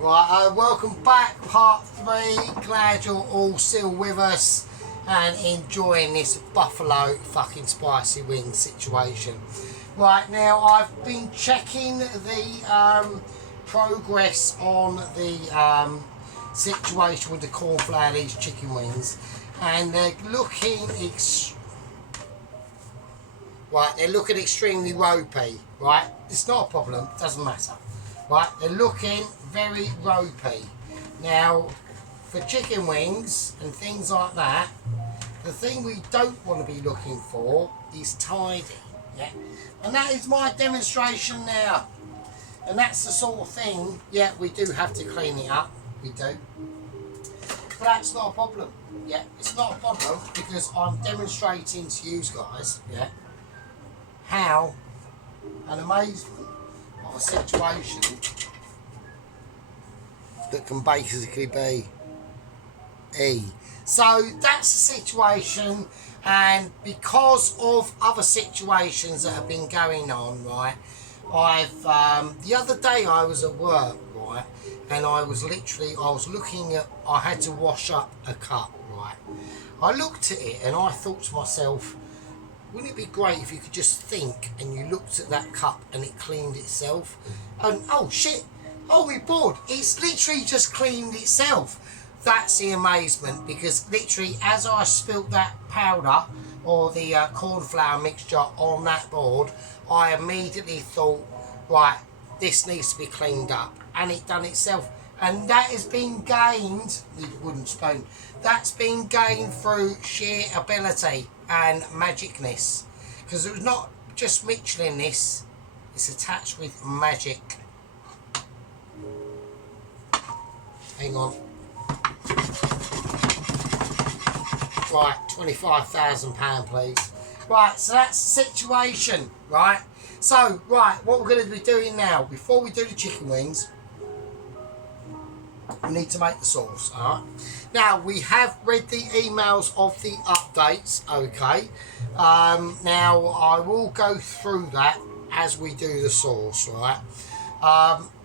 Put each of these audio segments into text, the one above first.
Right, welcome back, part 3. Glad you're all still with us and enjoying this buffalo fucking spicy wing situation. Right, now I've been checking the progress on the situation with the cornflour, these chicken wings, and they're looking they're looking extremely ropey. Right, it's not a problem, doesn't matter. Right, they're looking very ropey. Now, for chicken wings and things like that, the thing we don't want to be looking for is tidy. Yeah, and that is my demonstration now. And that's the sort of thing. Yeah, we do have to clean it up. We do. But that's not a problem. Yeah, it's not a problem because I'm demonstrating to you guys. Yeah, how an amazement of a situation that can basically be So that's the situation, and because of other situations that have been going on, right, I've the other day I was at work, right, and I was looking at, I had to wash up a cup, right. I looked at it and I thought to myself, wouldn't it be great if you could just think and you looked at that cup and it cleaned itself? And oh shit, oh we're bored. It's literally just cleaned itself. That's the amazement, because literally as I spilt that powder or the cornflour mixture on that board, I immediately thought, right, this needs to be cleaned up, and it done itself. And that has been gained, the wooden spoon, that's been gained through sheer ability and magicness, because it was not just Michelin, this, it's attached with magic. Hang on. Right, £25,000 please. Right, so that's the situation, right? So, right, what we're going to be doing now, before we do the chicken wings, we need to make the sauce, alright? Now, we have read the emails of the updates, okay? Now, I will go through that as we do the sauce, right?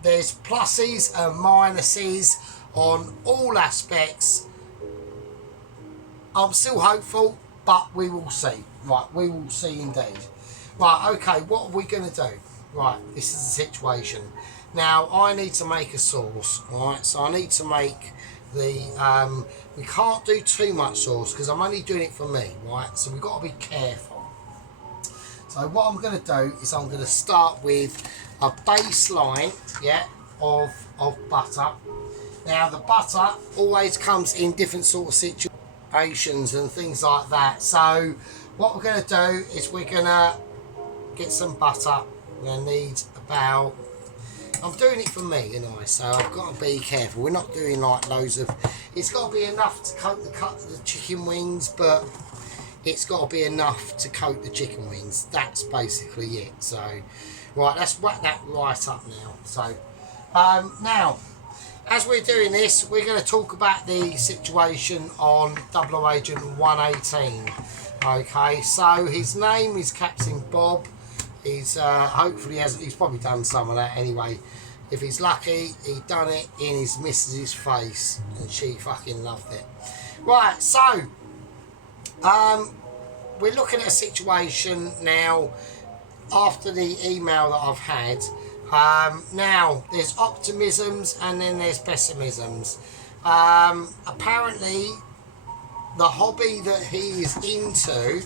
There's pluses and minuses on all aspects. I'm still hopeful, but we will see. Right, we will see indeed. Right, okay, what are we going to do? Right, this is the situation. Now, I need to make a sauce, right? So I need to make the, we can't do too much sauce because I'm only doing it for me, right? So we've got to be careful. So what I'm going to do is I'm going to start with a baseline, yeah, of butter. Now, the butter always comes in different sort of situations and things like that. So what we're going to do is we're going to get some butter. We're going to need about, I'm doing it for me, you know, so I've got to be careful. We're not doing like loads of, it's got to be enough to coat the chicken wings, but it's got to be enough to coat the chicken wings. That's basically it. So, right, let's whack that right up now. So, now, as we're doing this, we're going to talk about the situation on 00 Agent 118. Okay, so his name is Captain Bob. He's hopefully he's probably done some of that anyway. If he's lucky, he done it in his missus's face, and she fucking loved it. Right, so we're looking at a situation now after the email that I've had. Now there's optimisms and then there's pessimisms. Apparently the hobby that he is into,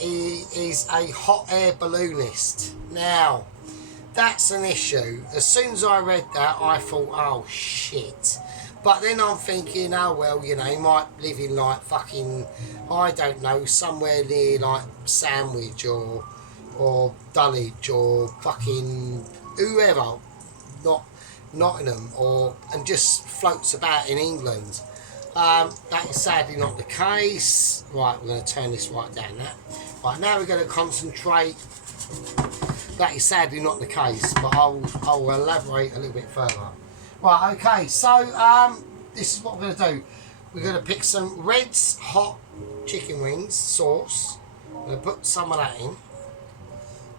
he is a hot air balloonist. Now that's an issue. As soon as I read that, I thought, oh shit. But then I'm thinking, oh well, you know, he might live in like fucking, I don't know, somewhere near like Sandwich or Dulwich or fucking whoever, not Nottingham, and just floats about in England. That is sadly not the case. Right, we're going to turn this right down now. Right, now we're going to concentrate. That is sadly not the case, but I'll elaborate a little bit further. Right, okay, so this is what we're going to do. We're going to pick some Red's hot chicken wings sauce. We're going to put some of that in.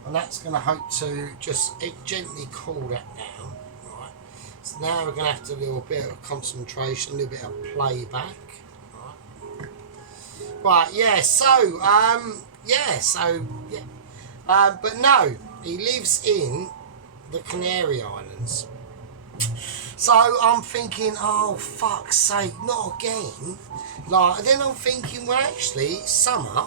And that's going to hope to just gently cool that down. Right. So now we're going to have to do a little bit of concentration, a little bit of playback. Right, yeah, so, but no, he lives in the Canary Islands. So I'm thinking, oh, fuck's sake, not again. Like, and then I'm thinking, well, actually, it's summer.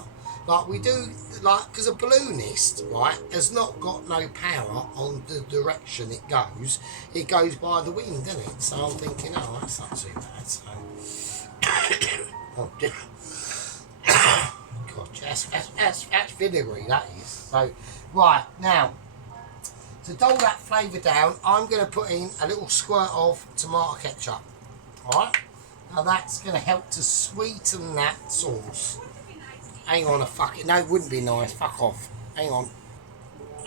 Like, we do, like, because a balloonist, right, has not got no power on the direction it goes. It goes by the wind, doesn't it? So I'm thinking, oh, that's not too bad. So, oh, dear. God, that's vinegary, that is. So, right, now, to dull that flavour down, I'm going to put in a little squirt of tomato ketchup. Alright? Now that's going to help to sweeten that sauce. Hang on a fucking... No, it wouldn't be nice. Fuck off. Hang on.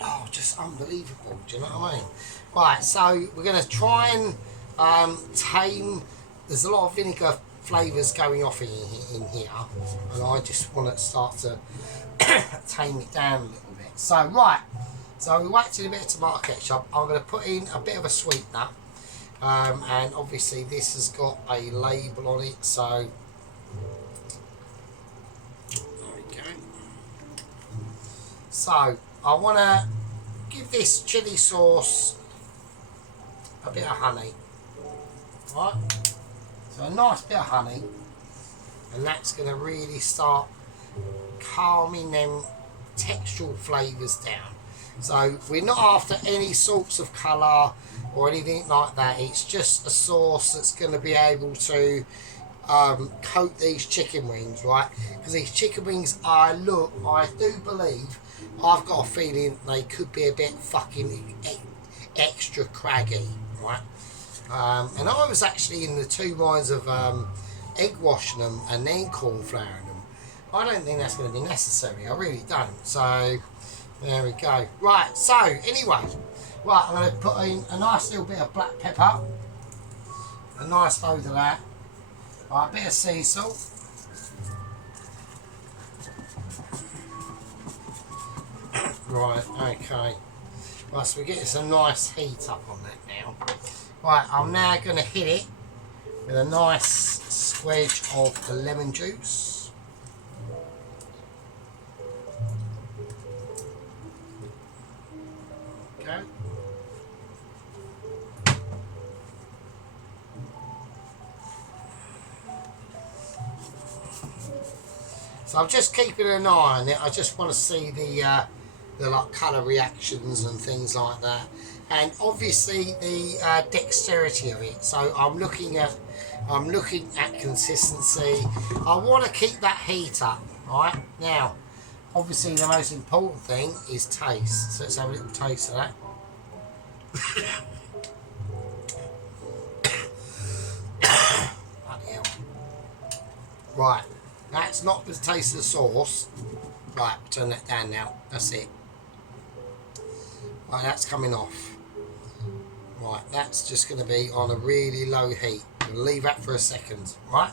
Oh, just unbelievable. Do you know what I mean? Right, so we're going to try and tame... There's a lot of vinegar flavours going off in here. And I just want to start to tame it down a little bit. So, right. So we whacked in a bit of tomato ketchup. I'm going to put in a bit of a sweetener. And obviously this has got a label on it. So there we go. So I want to give this chili sauce a bit of honey. Right? So a nice bit of honey. And that's going to really start calming them textural flavours down. So we're not after any sorts of colour or anything like that. It's just a sauce that's going to be able to coat these chicken wings, right? Because these chicken wings, I do believe, I've got a feeling they could be a bit fucking extra craggy, right? And I was actually in the two minds of egg washing them and then cornflouring them. I don't think that's going to be necessary. I really don't. So there we go. Right, so anyway, right, I'm going to put in a nice little bit of black pepper, a nice load of that, right, a bit of sea salt, right, okay, right, so we're getting some nice heat up on that now. Right, I'm now going to hit it with a nice squidge of the lemon juice. Okay. So I'm just keeping an eye on it. I just want to see the like colour reactions and things like that, and obviously the dexterity of it. So I'm looking at consistency. I want to keep that heat up. Right now, obviously the most important thing is taste. So let's have a little taste of that. Bloody hell. Right, that's not the taste of the sauce. Right, turn that down now. That's it. Right, that's coming off. Right, that's just going to be on a really low heat. We'll leave that for a second. Right.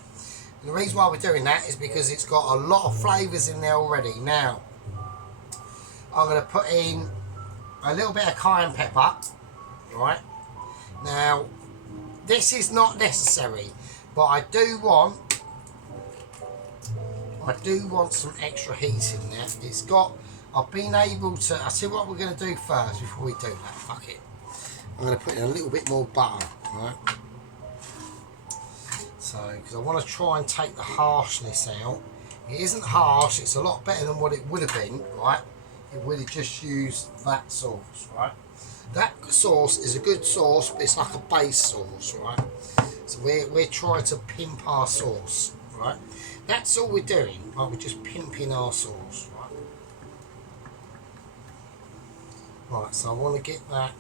And the reason why we're doing that is because it's got a lot of flavours in there already. Now, I'm going to put in a little bit of cayenne pepper. Right. Now, this is not necessary, but I do want some extra heat in there. It's got, I've been able to, I'll see what we're going to do first before we do that. Fuck it. I'm going to put in a little bit more butter. Right. So, because I want to try and take the harshness out. It isn't harsh, it's a lot better than what it would have been, right? It would have just used that sauce, right? That sauce is a good sauce, but it's like a base sauce, right? So we're trying to pimp our sauce, right? That's all we're doing, right? We're just pimping our sauce, right? Right, so I want to get that.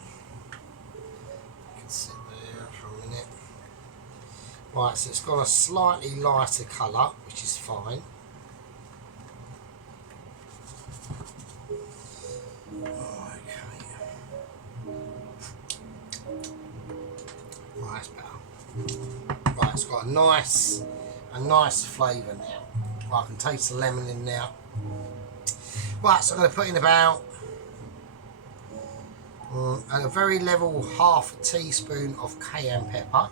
I can sit there for a minute. Right, so it's got a slightly lighter colour, which is fine. Okay. Right, that's better. Right, it's got a nice flavour now. Right, I can taste the lemon in now. Right, so I'm going to put in about And a very level half a teaspoon of cayenne pepper.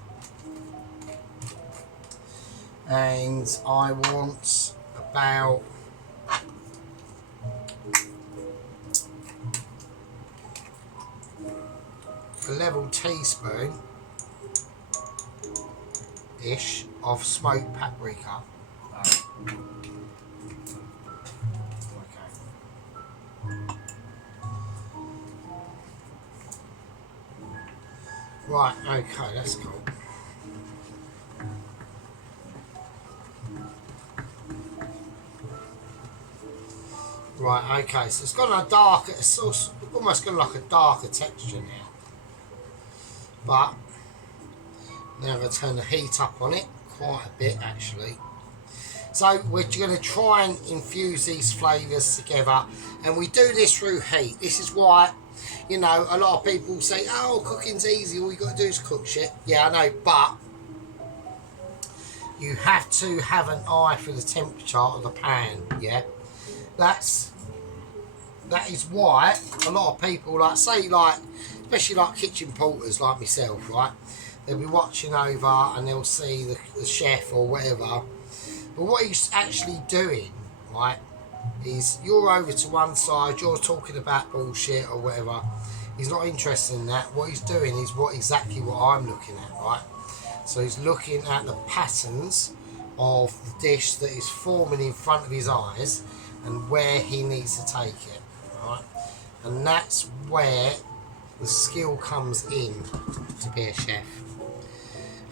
And I want about a level teaspoon ish of smoked paprika. Right, okay, that's cool. Right, okay, so it's got a darker, it's almost got like a darker texture now. But now I'm going to turn the heat up on it quite a bit actually. So we're going to try and infuse these flavours together, and we do this through heat. This is why, you know, a lot of people say, oh, cooking's easy, all you got to do is cook shit. Yeah, I know, but you have to have an eye for the temperature of the pan, yeah? That is why a lot of people, like, say, like, especially like kitchen porters like myself, right? They'll be watching over and they'll see the chef or whatever. But what he's actually doing, right, is you're over to one side, you're talking about bullshit or whatever. He's not interested in that. What he's doing is exactly what I'm looking at, right? So he's looking at the patterns of the dish that is forming in front of his eyes and where he needs to take it, right? And that's where the skill comes in to be a chef.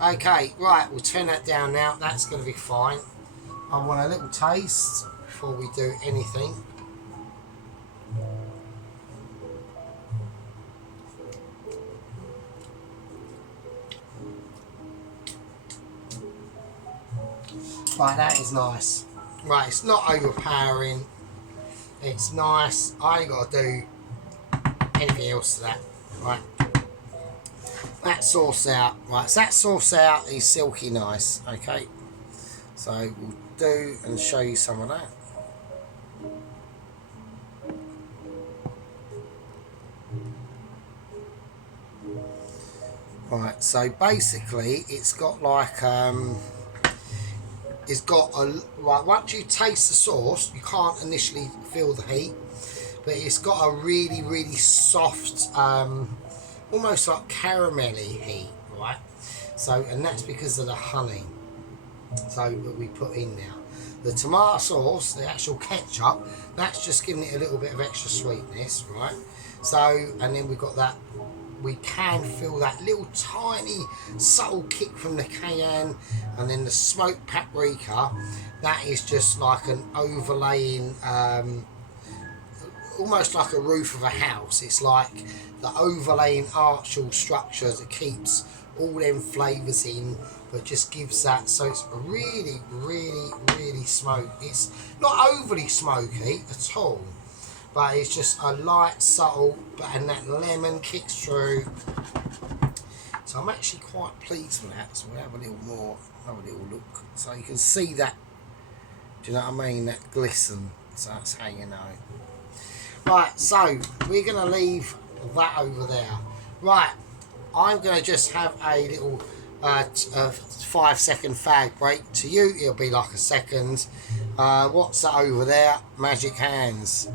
Okay, right, we'll turn that down now. That's going to be fine. I want a little taste before we do anything. Right, that is nice. Right, it's not overpowering. It's nice. I ain't got to do anything else to that. Right. That sauce out. Right, so that sauce out is silky nice. Okay. So we'll do and show you some of that. Right, so basically it's got like it's got a, right, once you taste the sauce, you can't initially feel the heat, but it's got a really, really soft, almost like caramelly heat, right? So, and that's because of the honey, so that we put in now. The tomato sauce, the actual ketchup, that's just giving it a little bit of extra sweetness, right? So, and then we've got that, we can feel that little tiny subtle kick from the cayenne, and then the smoked paprika, that is just like an overlaying, almost like a roof of a house. It's like the overlaying archal structure that keeps all them flavours in, but just gives that, so it's really, really, really smoky. It's not overly smoky at all, but it's just a light, subtle, and that lemon kicks through. So I'm actually quite pleased with that. So we'll have a little more, have a little look. So you can see that, do you know what I mean? That glisten. So that's how you know. Right, so we're going to leave that over there. Right, I'm going to just have a little 5-second fag break. To you, it'll be like a second. What's that over there? Magic hands.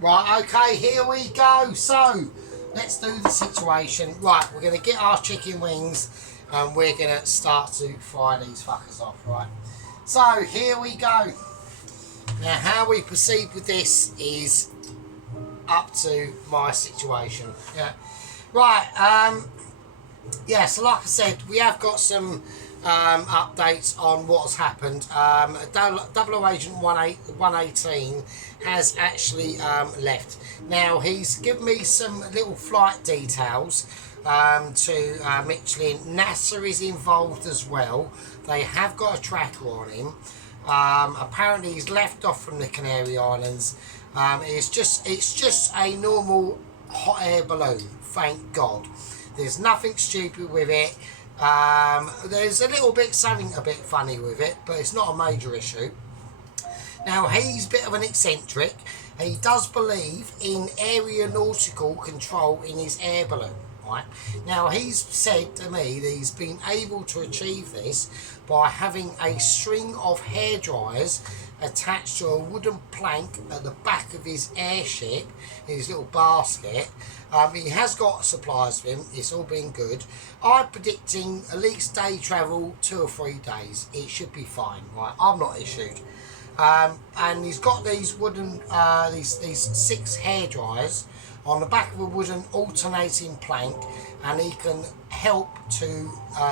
Right, okay, here we go. So, let's do the situation. Right, we're going to get our chicken wings and we're going to start to fry these fuckers off, right? So, here we go. Now, how we proceed with this is up to my situation. Yeah. Right, yeah, so like I said, we have got some updates on what's happened. Double Agent 118 has actually left. Now, he's given me some little flight details to Michelin. NASA is involved as well. They have got a tracker on him. Apparently, he's left off from the Canary Islands. It's just a normal hot air balloon, thank God. There's nothing stupid with it. There's a little bit, something a bit funny with it, but it's not a major issue. Now, he's a bit of an eccentric. He does believe in aeronautical control in his air balloon. Right? Now, he's said to me that he's been able to achieve this by having a string of hairdryers attached to a wooden plank at the back of his airship, in his little basket. He has got supplies of him. It's all been good. I'm predicting at least day travel 2 or 3 days. It should be fine, right? I'm not issued. And he's got these wooden, these 6 hairdryers on the back of a wooden alternating plank, and he can help to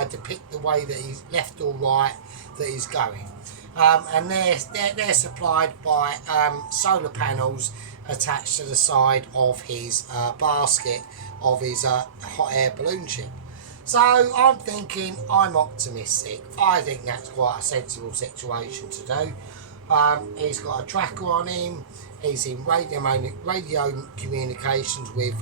depict the way that he's left or right that he's going. And they're supplied by solar panels attached to the side of his basket of his hot air balloon ship. So I'm thinking, I'm optimistic. I think that's quite a sensible situation to do. He's got a tracker on him. He's in radio communications with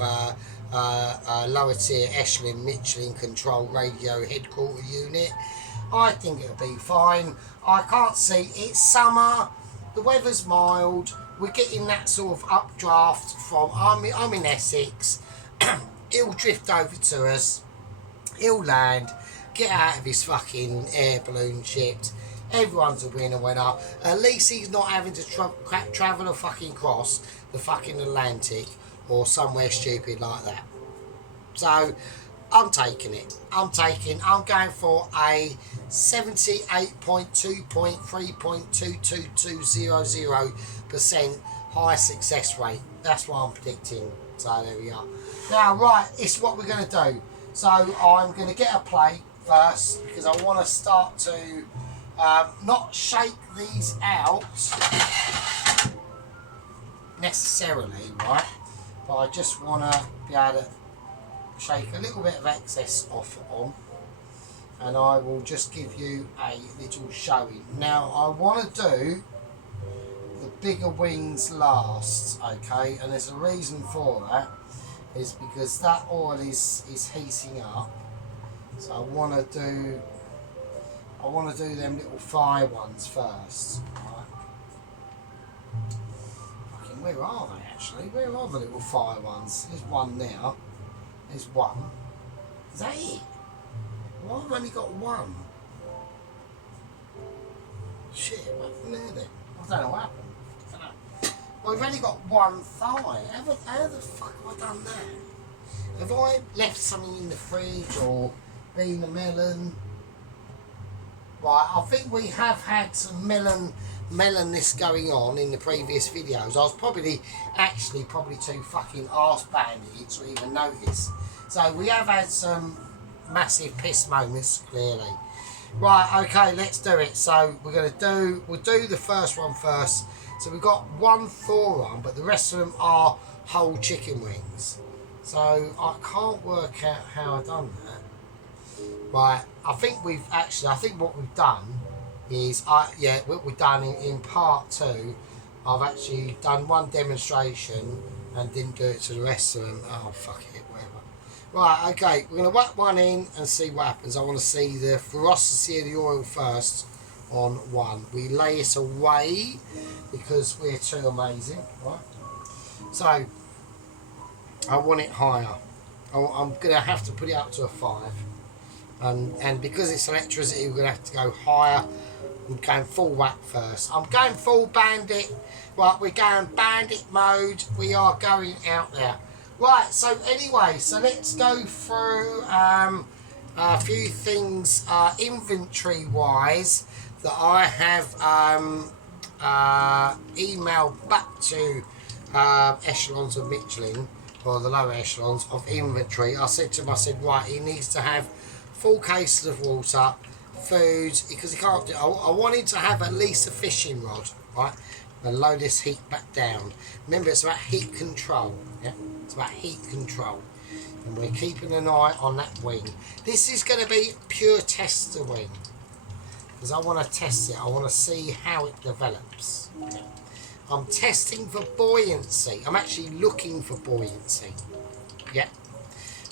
lower tier Echelon Michelin control radio headquarter unit. I think it'll be fine. I can't see, it's summer, the weather's mild, we're getting that sort of updraft from, I'm in Essex, he'll drift over to us, he'll land, get out of his fucking air balloon ships. Everyone's a winner. At least he's not having to travel a fucking cross the fucking Atlantic or somewhere stupid like that. So I'm taking it. I'm going for a 78.2.3.22200% high success rate. That's what I'm predicting. So there we are. Now, right, it's what we're going to do. So I'm going to get a plate first because I want to start to not shake these out necessarily, right? But I just want to be able to shake a little bit of excess off on, and I will just give you a little showing. Now I want to do the bigger wings last, okay? And there's a reason for that, is because that oil is heating up. So I want to do them little fire ones first, right? Fucking, where are they actually? Where are the little fire ones? There's one now. There's one. Is that it? Why have I only got one? Shit, what happened there then? I don't know what happened. I don't know. Well, we've only got one thigh. How the fuck have I done that? Have I left something in the fridge or been a melon? Right, I think we have had some melonness going on in the previous videos. I was probably too fucking arse-bandy to even notice. So we have had some massive piss moments, clearly. Right, okay, let's do it. So we'll do the first one first. So we've got one forearm, but the rest of them are whole chicken wings. So I can't work out how I've done that. Right, I think what we've done is, what we've done in part 2, I've actually done one demonstration and didn't do it to the rest of them. Oh, fuck it, whatever. Right, okay, we're going to whack one in and see what happens. I want to see the ferocity of the oil first on one. We lay it away because we're too amazing, right? So, I want it higher. I'm going to have to put it up to a 5. And because it's electricity, we're going to have to go higher. I'm going full whack first. I'm going full bandit. Right, we're going bandit mode. We are going out there. Right, so anyway, so let's go through a few things inventory-wise that I have emailed back to echelons of Michelin, or the lower echelons of inventory. I said to him, right, he needs to have full cases of water, food, because he can't do. I wanted to have at least a fishing rod, right, and load this heat back down. Remember, it's about heat control. Yeah, it's about heat control, and we're keeping an eye on that wing. This is going to be pure tester wing, because I want to test it. I want to see how it develops. Yeah. I'm testing for buoyancy. I'm actually looking for buoyancy. Yeah,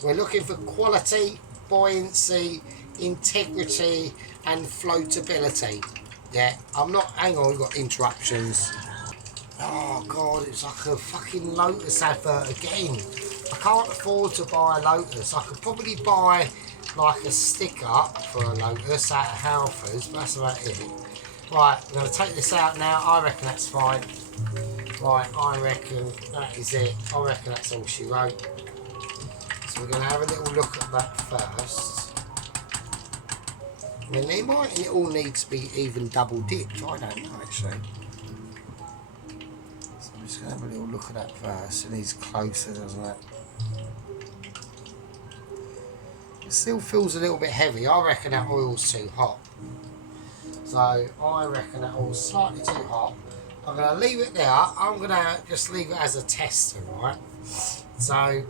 we're looking for quality, buoyancy, integrity and floatability. Yeah, I'm not, hang on, we've got interruptions. Oh, Oh God, it's like a fucking Lotus advert again. I can't afford to buy a Lotus. I could probably buy like a sticker for a Lotus out of Halfords, but that's about it. Right, I'm going to take this out now. I reckon that's fine. Right, I reckon that is it. I reckon that's all she wrote. So we're going to have a little look at that first. I mean, it all needs to be even double dipped. I don't know actually. So I'm just going to have a little look at that first. It needs closer, doesn't it? It still feels a little bit heavy. I reckon that oil's too hot. So I reckon that oil's slightly too hot. I'm going to leave it there. I'm going to just leave it as a tester, right? So I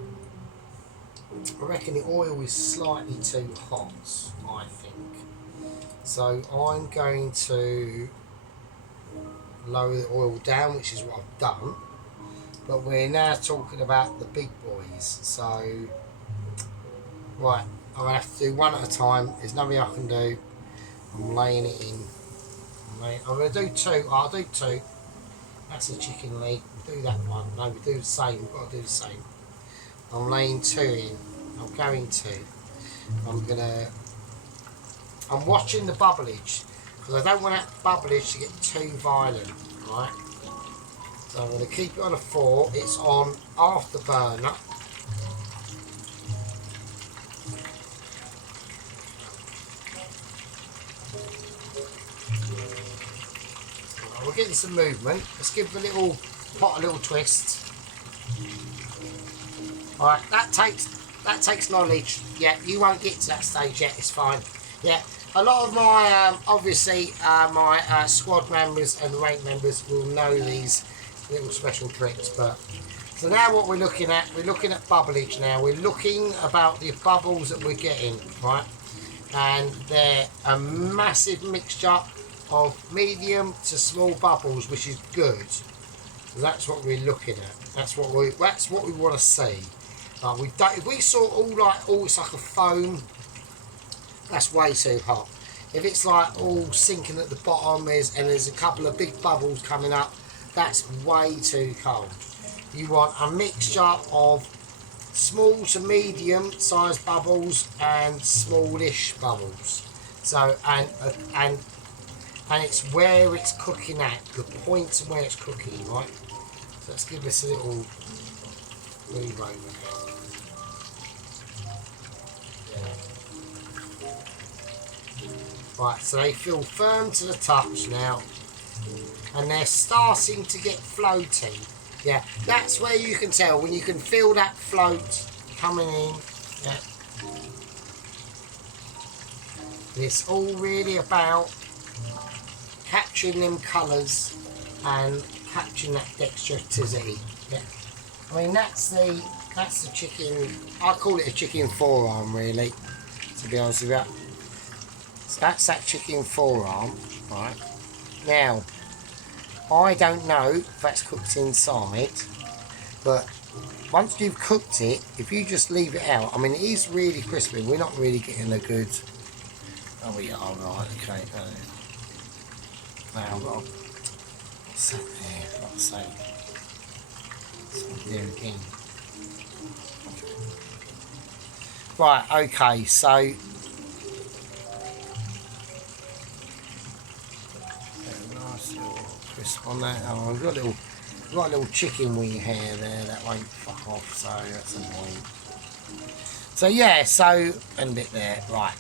reckon the oil is slightly too hot, I think. So I'm going to lower the oil down, which is what I've done. But we're now talking about the big boys. So, right, I'm going to have to do one at a time. There's nothing I can do. I'm laying it in. I'm going to do two. I'll do two. That's a chicken leg. We'll do that one. No, we do the same. We've got to do the same. I'm laying two in. I'm going to. I'm watching the bubblage because I don't want that bubblage to get too violent, right? So I'm going to keep it on a 4. It's on afterburner. We're getting some movement. Let's give the little pot a little twist. All right, that takes knowledge. Yeah, you won't get to that stage yet. It's fine. Yeah, a lot of my obviously my squad members and rank members will know these little special tricks. But so now what we're looking at bubblage. Now we're looking about the bubbles that we're getting, right? And they're a massive mixture of medium to small bubbles, which is good. So that's what we're looking at. That's what we want to see. We don't. If we saw it's like a foam, that's way too hot. If it's like all sinking at the bottom, there's a couple of big bubbles coming up, that's way too cold. You want a mixture of small to medium sized bubbles and smallish bubbles. So and it's where it's cooking at, the points of where it's cooking, right? So let's give this a little move over now. Right, so they feel firm to the touch now, and they're starting to get floaty. Yeah, that's where you can tell, when you can feel that float coming in. Yeah. It's all really about capturing them colours and capturing that dexterity. Yeah. I mean that's the chicken. I call it a chicken forearm, really, to be honest with you. So that's that chicken forearm, right? Now, I don't know if that's cooked inside, but once you've cooked it, if you just leave it out, I mean it is really crispy. We're not really getting a good. Oh, we are right. Okay. Now I've got what's that there? For God's sake. Something there again. Right. Okay. So. Nice little crisp on that. Oh, we've got a little chicken wing hair there that won't fuck off, so that's annoying. So yeah, so and a bit there, right.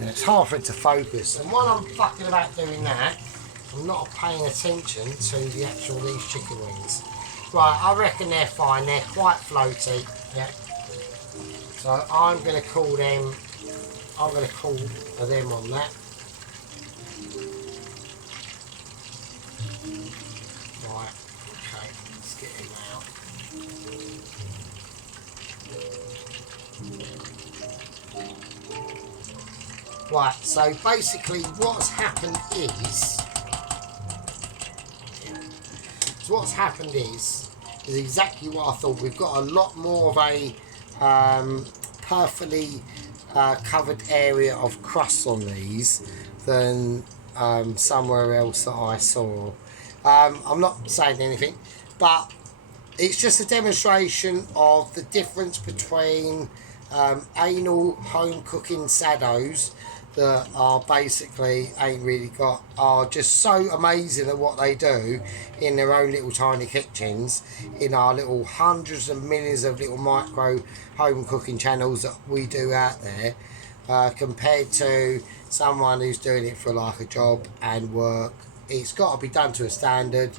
And it's hard for it to focus. And while I'm fucking about doing that, I'm not paying attention to the actual these chicken wings. Right, I reckon they're fine. They're quite floaty. Yeah. So I'm going to call them. I'm going to call them on that. Right. Okay. Let's get him out. Right, so basically what's happened is exactly what I thought. We've got a lot more of a perfectly covered area of crust on these than somewhere else that I saw. I'm not saying anything, but it's just a demonstration of the difference between anal home cooking saddos that are basically ain't really got, are just so amazing at what they do in their own little tiny kitchens, in our little hundreds of millions of little micro home cooking channels that we do out there, compared to someone who's doing it for like a job and work. It's got to be done to a standard.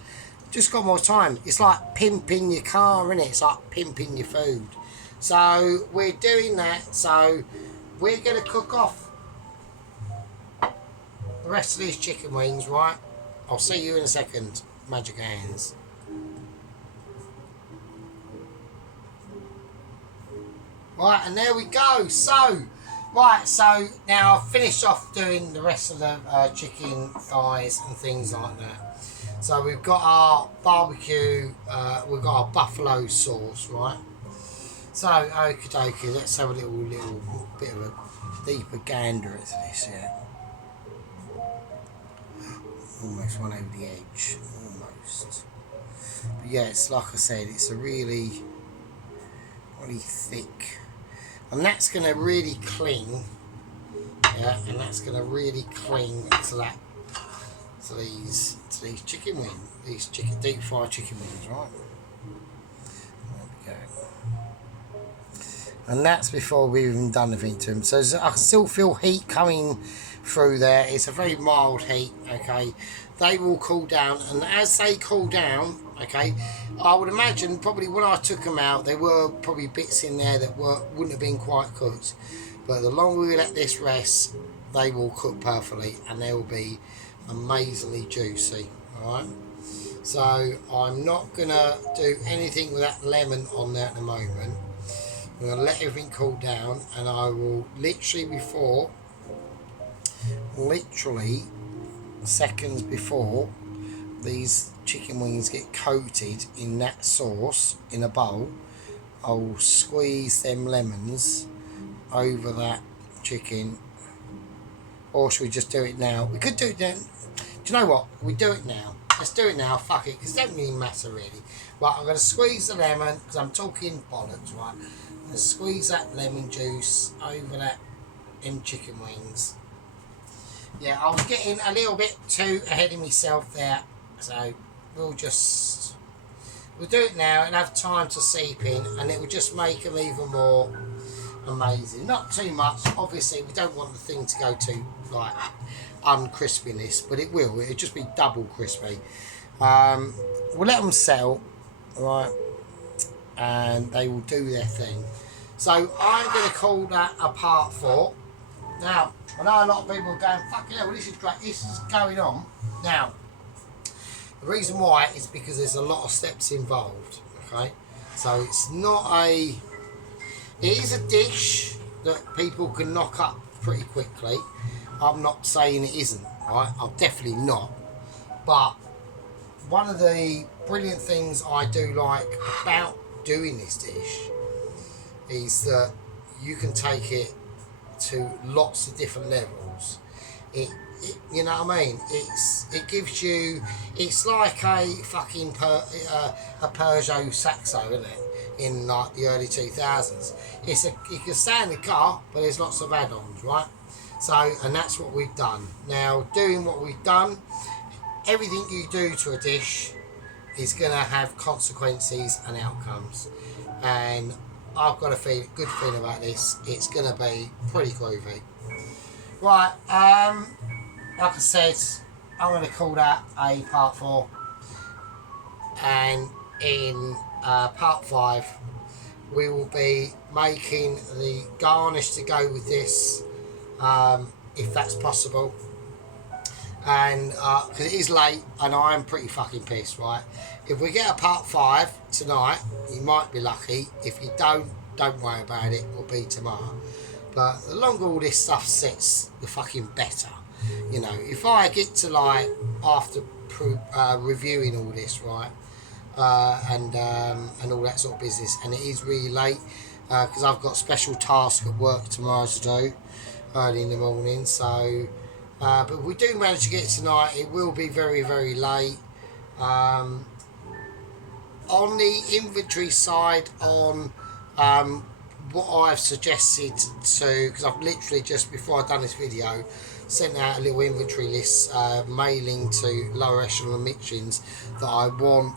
Just got more time. It's like pimping your car, innit? It's like pimping your food. So we're doing that. So we're going to cook off the rest of these chicken wings, right? I'll see you in a second. Magic hands. Right, and there we go. So, right, so now I've finished off doing the rest of the chicken thighs and things like that. So we've got our barbecue, we've got our buffalo sauce, right? So, okie dokie, let's have a little bit of a deeper gander at this, yeah. Almost went over the edge, almost. But yeah, it's like I said, it's a really thick, and that's going to really cling, yeah, and that's going to really cling to that, to these chicken wings, these deep fried chicken wings, right? There we go. And that's before we've even done anything to them. So I can still feel heat coming through there. It's a very mild heat, okay? They will cool down, and as they cool down, okay, I would imagine probably when I took them out, there were probably bits in there that wouldn't have been quite cooked. But the longer we let this rest, they will cook perfectly, and they will be amazingly juicy. Alright, so I'm not gonna do anything with that lemon on there at the moment. I'm gonna let everything cool down, and I will literally seconds before these chicken wings get coated in that sauce in a bowl, I'll squeeze them lemons over that chicken. Or should we just do it now? We could do it then. Do you know what? We do it now. Let's do it now. Fuck it, because it doesn't really matter really. Right, I'm going to squeeze the lemon, because I'm talking bollocks, right? I'm going to squeeze that lemon juice over them chicken wings. Yeah, I was getting a little bit too ahead of myself there, so we'll do it now and have time to seep in, and it will just make them even more amazing. Not too much, obviously. We don't want the thing to go too like uncrispiness, but it will. It'll just be double crispy. We'll let them settle, right, and they will do their thing. So I'm going to call that a part 4. Now, I know a lot of people are going, fucking hell, this is great, this is going on. Now, the reason why is because there's a lot of steps involved, okay? So it's not it is a dish that people can knock up pretty quickly. I'm not saying it isn't, right? I'm definitely not. But one of the brilliant things I do like about doing this dish is that you can take it to lots of different levels. It you know what I mean? It gives you, it's like a fucking a Peugeot Saxo, isn't it? In like the early 2000s. You can stay in the car, but there's lots of add-ons, right? So, and that's what we've done. Now, doing what we've done, everything you do to a dish is going to have consequences and outcomes. And I've got a good feeling about this. It's going to be pretty groovy. Right, like I said, I'm going to call that a part 4. And in part 5, we will be making the garnish to go with this, if that's possible. And because it is late and I am pretty fucking pissed, right? If we get a part 5 tonight, you might be lucky. If you don't worry about it, it'll be tomorrow. But the longer all this stuff sits, the fucking better. You know, if I get to like after reviewing all this, right, and all that sort of business, and it is really late because I've got special tasks at work tomorrow to do early in the morning. So But if we do manage to get it tonight, it will be very, very late. On the inventory side, on what I've suggested to, because I've literally just before I've done this video sent out a little inventory list, mailing to lower echelon missions that I want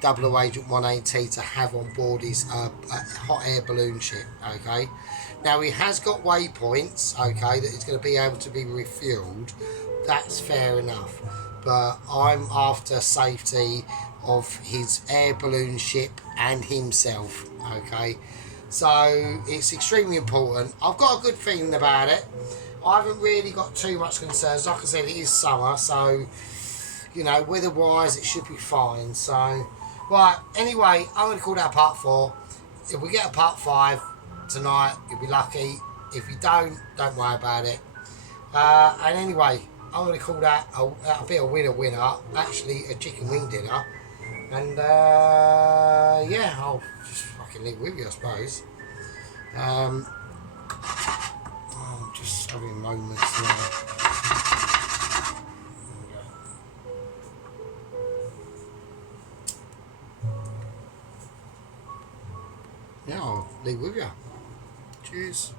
Double Agent 180 to have on board his hot air balloon ship. Okay, now he has got waypoints, okay, that he's going to be able to be refueled. That's fair enough, but I'm after safety of his air balloon ship and himself. Okay, so it's extremely important. I've got a good feeling about it. I haven't really got too much concerns. Like I said, it is summer, so you know, weather-wise, it should be fine. So, right. Anyway, I'm going to call that part 4. If we get a part 5 tonight, you'll be lucky. If you don't worry about it. And anyway, I'm going to call that a bit of winner. Actually, a chicken wing dinner. And yeah, I'll just fucking leave it with you, I suppose. I'm just having moments now. Yeah, I'll leave it with you. Cheers.